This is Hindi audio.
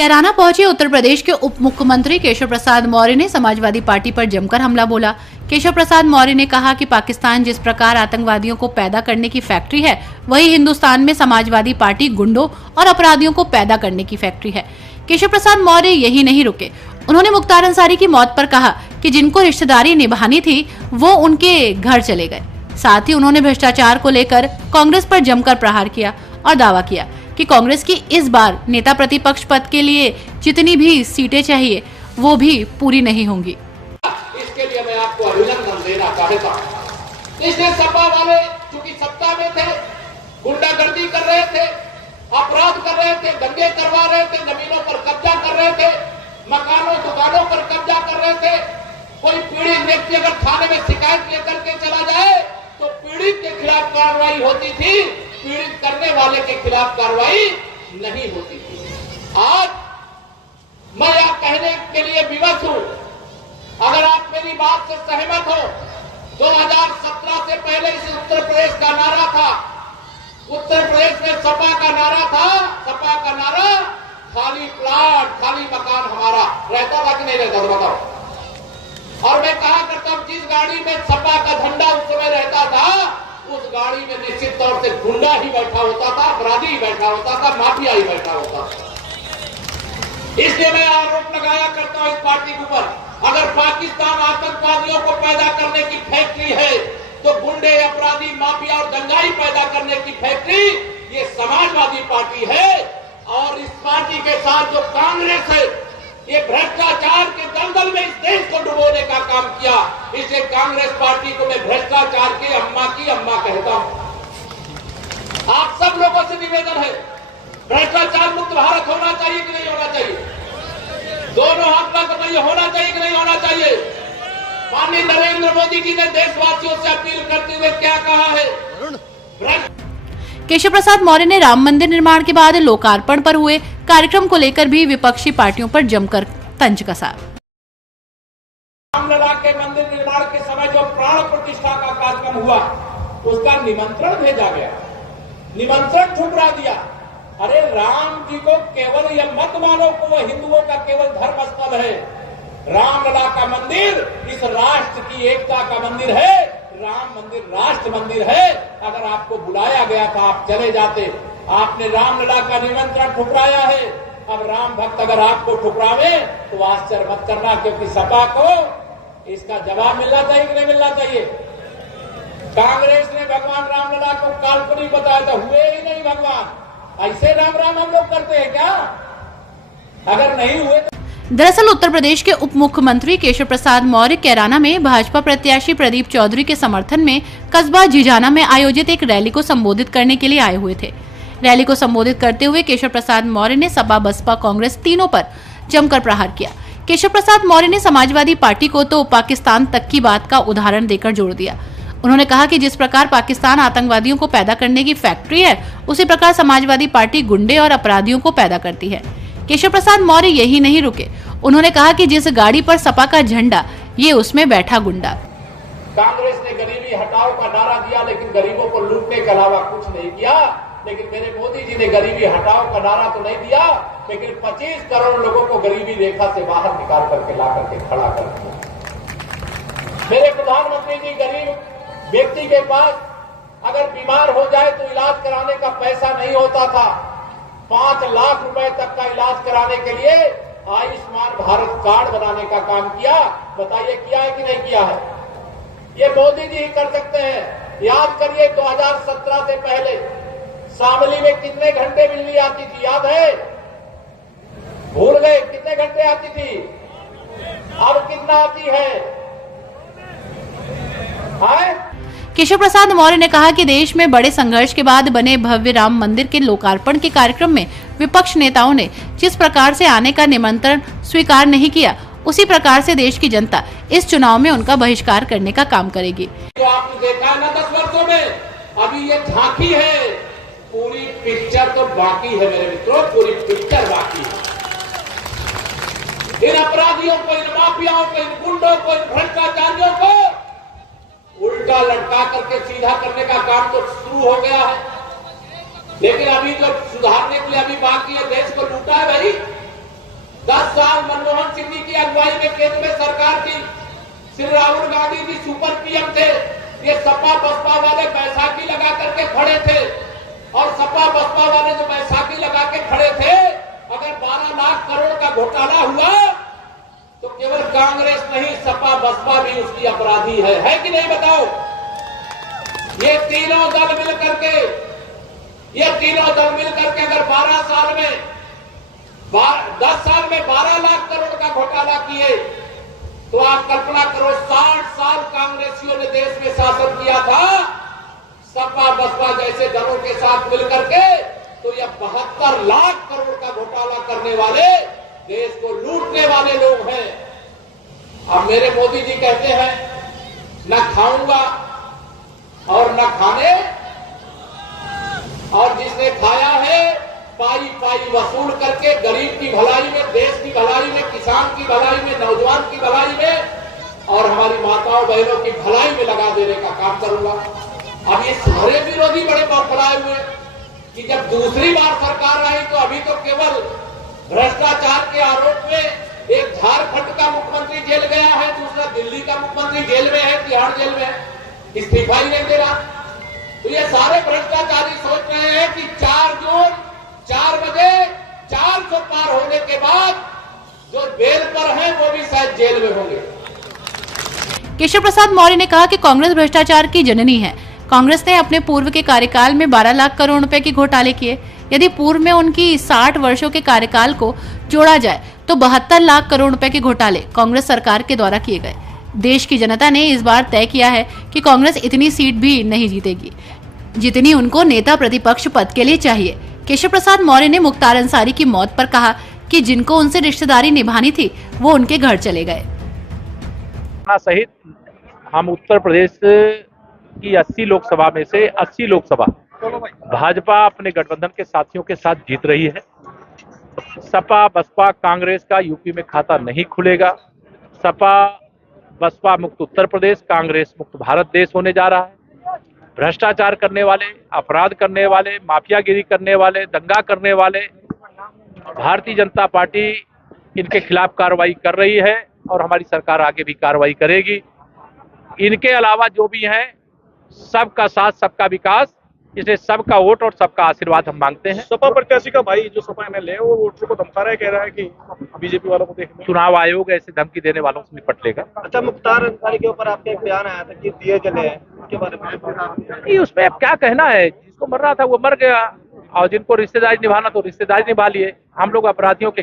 कैराना पहुंचे उत्तर प्रदेश के उप मुख्यमंत्री केशव प्रसाद मौर्य ने समाजवादी पार्टी पर जमकर हमला बोला। केशव प्रसाद मौर्य ने कहा कि पाकिस्तान जिस प्रकार आतंकवादियों को पैदा करने की फैक्ट्री है, वही हिंदुस्तान में समाजवादी पार्टी गुंडों और अपराधियों को पैदा करने की फैक्ट्री है। केशव प्रसाद मौर्य यही नहीं रुके। उन्होंने मुख्तार अंसारी की मौत पर कहा कि जिनको रिश्तेदारी निभानी थी वो उनके घर चले गए। साथ ही उन्होंने भ्रष्टाचार को लेकर कांग्रेस पर जमकर प्रहार किया और दावा किया कि कांग्रेस की इस बार नेता प्रतिपक्ष पद के लिए जितनी भी सीटें चाहिए वो भी पूरी नहीं होंगी। इसके लिए मैं आपको अभिनंदन देना चाहता हूं। इसने सपा वाले चूंकि सत्ता में थे, गुंडागर्दी कर रहे थे, अपराध कर रहे थे, दंगे करवा रहे थे, जमीनों पर कब्जा कर रहे थे, मकानों दुकानों पर कब्जा कर रहे थे। कोई पीड़ित व्यक्ति अगर थाने में शिकायत लेकर के चला जाए तो पीड़ित के खिलाफ कार्रवाई होती थी, पीड़ित करने वाले के खिलाफ कार्रवाई नहीं होती थी। आज मैं यह कहने के लिए विवश हूं, अगर आप मेरी बात से सहमत हो, 2017 से पहले इस उत्तर प्रदेश का नारा था, उत्तर प्रदेश में सपा का नारा था, सपा का नारा खाली प्लाट, खाली मकान हमारा रहता था कि नहीं रहता था बताओ। और मैं कहा करता हूं, जिस गाड़ी में सपा का झंडा उस समय रहता था, उस गाड़ी में निश्चित तौर से गुंडा ही बैठा होता था, अपराधी ही बैठा होता था, माफिया ही बैठा होता था। इसलिए मैं आरोप लगाया करता हूं इस पार्टी के ऊपर, अगर पाकिस्तान आतंकवादियों को पैदा करने की फैक्ट्री है तो गुंडे, अपराधी, माफिया और दंगाई पैदा करने की फैक्ट्री ये समाजवादी पार्टी है। और इस पार्टी के साथ जो कांग्रेस है, ये भ्रष्टाचार के दलदल में इस देश को डुबोने का काम किया। इसलिए कांग्रेस पार्टी को मैं भ्रष्टाचार की अम्मा कहता हूं। आप सब लोगों से निवेदन है, भ्रष्टाचार मुक्त भारत होना चाहिए कि नहीं होना चाहिए? दोनों हाथ में बताइए, होना चाहिए कि नहीं होना चाहिए? माननीय नरेंद्र मोदी जी ने देशवासियों से अपील करते हुए क्या कहा है? केशव प्रसाद मौर्य ने राम मंदिर निर्माण के बाद लोकार्पण पर हुए कार्यक्रम को लेकर भी विपक्षी पार्टियों पर जमकर तंज कसा। रामलला के मंदिर निर्माण के समय जो प्राण प्रतिष्ठा का कार्यक्रम हुआ, उसका निमंत्रण भेजा गया, निमंत्रण ठुकरा दिया। अरे राम जी को केवल यह मत मानो कि वो हिंदुओं का केवल धर्म स्थल है। रामलला का मंदिर इस राष्ट्र की एकता का मंदिर है, राम मंदिर राष्ट्र मंदिर है। अगर आपको बुलाया गया था आप चले जाते, आपने रामलला का निमंत्रण ठुकराया है। अब राम भक्त अगर आपको ठुकरावे तो आश्चर्य मत करना, क्योंकि सपा को इसका जवाब मिलना चाहिए कि नहीं मिलना चाहिए? कांग्रेस ने भगवान रामलला को काल्पनिक बताया था, हुए ही नहीं भगवान। ऐसे राम राम हम लोग करते हैं क्या? अगर नहीं हुए तो दरअसल उत्तर प्रदेश के उप मुख्यमंत्री केशव प्रसाद मौर्य कैराना में भाजपा प्रत्याशी प्रदीप चौधरी के समर्थन में कस्बा जिजाना में आयोजित एक रैली को संबोधित करने के लिए आए हुए थे। रैली को संबोधित करते हुए केशव प्रसाद मौर्य ने सपा, बसपा, कांग्रेस तीनों पर जमकर प्रहार किया। केशव प्रसाद मौर्य ने समाजवादी पार्टी को तो पाकिस्तान तक की बात का उदाहरण देकर जोड़ दिया। उन्होंने कहा कि जिस प्रकार पाकिस्तान आतंकवादियों को पैदा करने की फैक्ट्री है, उसी प्रकार समाजवादी पार्टी गुंडे और अपराधियों को पैदा करती है। केशव प्रसाद मौर्य यही नहीं रुके। उन्होंने कहा कि जिस गाड़ी पर सपा का झंडा, ये उसमें बैठा गुंडा। कांग्रेस ने गरीबी हटाओ का नारा दिया, लेकिन गरीबों को लूटने के अलावा कुछ नहीं किया। लेकिन मेरे मोदी जी ने गरीबी हटाओ का नारा तो नहीं दिया, लेकिन 25 करोड़ लोगों को गरीबी रेखा से बाहर निकाल करके ला करके खड़ा कर दिया। मेरे प्रधानमंत्री जी, गरीब व्यक्ति के पास अगर बीमार हो जाए तो इलाज कराने का पैसा नहीं होता था। 5 लाख रुपए तक का इलाज कराने के लिए आयुष्मान भारत कार्ड बनाने का काम किया। बताइए किया है कि नहीं किया है? ये मोदी जी ही कर सकते हैं। याद करिए 2017 से पहले शामली में कितने घंटे बिजली आती थी, याद है? भूल गए? कितने घंटे आती थी? अब कितना आती है? केशव प्रसाद मौर्य ने कहा कि देश में बड़े संघर्ष के बाद बने भव्य राम मंदिर के लोकार्पण के कार्यक्रम में विपक्ष नेताओं ने जिस प्रकार से आने का निमंत्रण स्वीकार नहीं किया, उसी प्रकार से देश की जनता इस चुनाव में उनका बहिष्कार करने का काम करेगी। तो आपने देखा ना 10 वर्षों में, अभी ये झांकी है, पूरी पिक्चर तो बाकी है मेरे मित्रों, पूरी पिक्चर बाकी है। इन अपराधियों को, इन माफियाओं को, इन गुंडों को, इन भ्रष्टाचारियों को उल्टा लटका करके सीधा करने का काम तो शुरू हो गया है। लेकिन अभी जो सुधारने के लिए अभी बाकी है, देश को लूटा है भाई, 10 साल मनमोहन सिंह जी की अगुवाई में केंद्र में सरकार थी, श्री राहुल गांधी जी सुपर पीएम थे। ये सपा बसपा वाले बैसाखी लगा करके खड़े थे, और सपा बसपा वाले जो बैसाखी लगा के खड़े थे, अगर 12 लाख करोड़ का घोटाला हुआ तो केवल कांग्रेस नहीं, सपा बसपा भी उसकी अपराधी है कि नहीं बताओ? ये तीनों दल मिलकर के अगर 12 साल में 10 साल में 12 लाख करोड़ का घोटाला किए, तो आप कल्पना करो 60 साल कांग्रेसियों ने देश में शासन किया था सपा बसपा जैसे दलों के साथ मिलकर के, तो यह 72 लाख करोड़ का घोटाला करने वाले, देश को लूटने वाले लोग हैं। अब मेरे मोदी जी कहते हैं न खाऊंगा और न खाने, और जिसने खाया है पाई पाई वसूल करके गरीब की भलाई में, देश की भलाई में, किसान की भलाई में, नौजवान की भलाई में और हमारी माताओं बहनों की भलाई में लगा देने का काम करूंगा। अब ये सारे विरोधी बड़े बौखलाए हुए कि जब दूसरी बार सरकार आई तो अभी तो केवल भ्रष्टाचार के आरोप में एक झारखंड का मुख्यमंत्री जेल गया है, दूसरा दिल्ली का मुख्यमंत्री जेल में है, तिहाड़ जेल में है, इस्तीफा ही नहीं दे रहा। तो ये सारे भ्रष्टाचारी सोच रहे हैं कि 4 जून 4 बजे 400 पार होने के बाद जो बेल पर हैं वो भी शायद जेल में होंगे। केशव प्रसाद मौर्य ने कहा कि कांग्रेस भ्रष्टाचार की जननी है। कांग्रेस ने अपने पूर्व के कार्यकाल में 12 लाख करोड़ रुपए के घोटाले किए। यदि पूर्व में उनकी 60 वर्षों के कार्यकाल को जोड़ा जाए तो 72 लाख करोड़ रुपए के घोटाले कांग्रेस सरकार के द्वारा किए गए। देश की जनता ने इस बार तय किया है कि कांग्रेस इतनी सीट भी नहीं जीतेगी जितनी उनको नेता प्रतिपक्ष पद के लिए चाहिए। केशव प्रसाद मौर्य ने मुख्तार अंसारी की मौत पर कहा कि जिनको उनसे रिश्तेदारी निभानी थी वो उनके घर चले गए। सहित हम उत्तर प्रदेश की 80 लोकसभा में से 80 लोकसभा भाजपा अपने गठबंधन के साथियों के साथ जीत रही है। सपा बसपा कांग्रेस का यूपी में खाता नहीं खुलेगा। सपा बसपा मुक्त उत्तर प्रदेश, कांग्रेस मुक्त भारत देश होने जा रहा है। भ्रष्टाचार करने वाले, अपराध करने वाले, माफियागिरी करने वाले, दंगा करने वाले, भारतीय जनता पार्टी इनके खिलाफ कार्रवाई कर रही है और हमारी सरकार आगे भी कार्रवाई करेगी। इनके अलावा जो भी हैं, सबका साथ सबका विकास, इसलिए सबका वोट और सबका आशीर्वाद हम मांगते हैं। सपा प्रत्याशी का भाई जो सपा एमएलए है वो वोटरों को धमका रहा है, कह रहा है कि बीजेपी वालों को देखने। चुनाव आयोग ऐसे धमकी देने वालों से निपट लेगा। अच्छा, मुख्तार अंसारी के ऊपर आपका एक बयान आया था कि दिए जले हैं, उसके बारे में उसमें अब क्या कहना है? जिसको मर रहा था वो मर गया और जिनको रिश्तेदारी निभाना तो रिश्तेदारी निभा लिए। हम लोग अपराधियों के